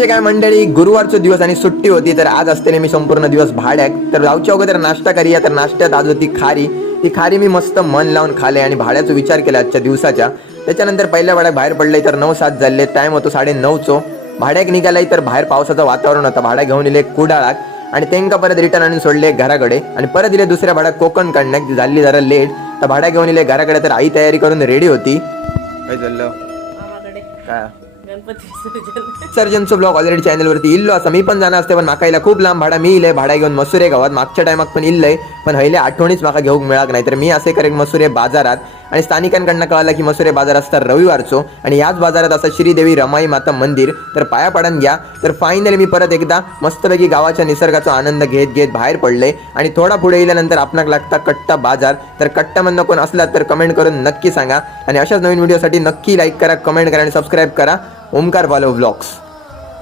कसे काय मंडळी, गुरुवारचा दिवस आणि सुट्टी होती, तर आज असते मी संपूर्ण दिवस भाड्याक. तर जाऊच्या अगोदर नाश्ता करूया. तर नाश्त्यात आज होती खारी. ती खारी मी मस्त मन लावून खाले आणि भाड्याचा विचार केला आजच्या दिवसाच्या. त्याच्यानंतर पहिल्या भाड्याक बाहेर पडले तर 9-7 झाले. टाइम होतो 9:30 भाड्याक निघालाय. तर बाहेर पावसाचं वातावरण होतं. भाड्या घेऊन इले कुडाळाक आणि त्यांना परत रिटर्न आणून सोडले घराकडे आणि परत इले दुसऱ्या भाड्यात कोकण काढण्याक झाली जरा लेट. तर भाड्या घेऊन इले घराकडे. तर आई तयारी करून रेडी होती. काय झालं काय गणपती विसर्जन सर्जनचं ब्लॉग ऑलरेडी चॅनलवरती इल्लो असं मी पण जाणार असते, पण माका इला खूप लांब भाडा मी इले भाड्या घेऊन मसुरे गावात मागच्या टायमाक पण इल्लय, पण हयले आठवणीच माका घेऊक मिळाक नाही. तर मी असे करेन मसुरे बाजारात आणि स्थानिकांकडनं कळालं की मसुरे बाजार असतात रविवारचो आणि याच बाजारात असं श्रीदेवी रमाई माता मंदिर. तर पाया पडून घ्या. तर फायनली मी परत एकदा मस्तपैकी गावाच्या निसर्गाचा आनंद घेत घेत बाहेर पडले आणि थोडा पुढे गेल्यानंतर आपणाक लागता कट्टा बाजार. तर कट्टामधनं कोण असला तर कमेंट करून नक्की सांगा आणि अशाच नवीन व्हिडिओसाठी नक्की लाईक करा, कमेंट करा आणि सबस्क्राईब करा. ओमकार बालो व्लॉग्स.